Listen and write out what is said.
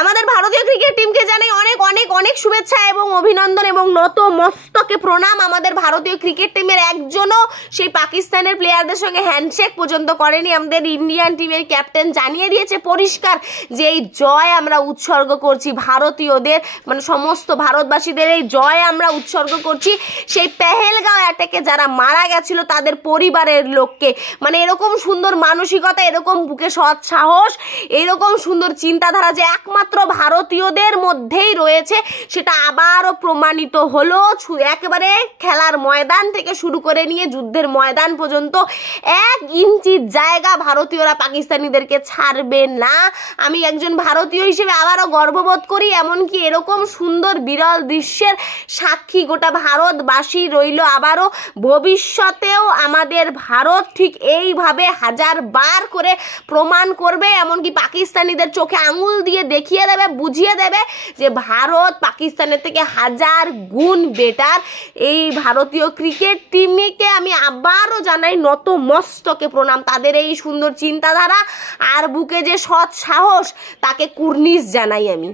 আমাদের ভারতীয় ক্রিকেট টিমকে জানাই অনেক অনেক অনেক শুভেচ্ছা এবং অভিনন্দন এবং নত মস্তকে প্রণাম। আমাদের ভারতীয় ক্রিকেট টিমের একজনও সেই পাকিস্তানের প্লেয়ারদের সঙ্গে হ্যান্ডশেক পর্যন্ত করেনি। আমাদের ইন্ডিয়ান টিমের ক্যাপ্টেন জানিয়ে দিয়েছে পরিষ্কার যে এই জয় আমরা উৎসর্গ করছি ভারতীয়দের, মানে সমস্ত ভারতবাসীদের এই জয় আমরা উৎসর্গ করছি সেই পেহেলগাঁও অ্যাটাকে যারা মারা গেছিল তাদের পরিবারের লোককে। মানে এরকম সুন্দর মানসিকতা, এরকম বুকে সৎ সাহস, এরকম সুন্দর চিন্তাধারা যে একমাত্র ভারতীয়দের মধ্যেই রয়েছে সেটা আবারও প্রমাণিত হলো। একেবারে খেলার ময়দান থেকে শুরু করে নিয়ে যুদ্ধের ময়দান পর্যন্ত 1 ইঞ্চি জায়গা ভারতীয়রা পাকিস্তানিদেরকে ছাড়বে না। আমি একজন ভারতীয় হিসেবে আবারও গর্ববোধ করি, এমনকি এরকম সুন্দর বিরল দৃশ্যের সাক্ষী গোটা ভারতবাসী রইল। আবারও ভবিষ্যতেও আমাদের ভারত ঠিক এইভাবে 1000 বার করে প্রমাণ করবে, এমনকি পাকিস্তানিদের চোখে আঙুল দিয়ে দেখিয়ে দেবে, বুঝিয়ে দেবে যে ভারত পাকিস্তানের থেকে 1000 গুণ বেটার। এই ভারতীয় ক্রিকেট টিমকে আমি আবারও জানাই নত মস্তকে প্রণাম। তাদের এই সুন্দর চিন্তাধারা আর বুকে যে সৎ সাহস তাকে কুর্নিশ জানাই আমি।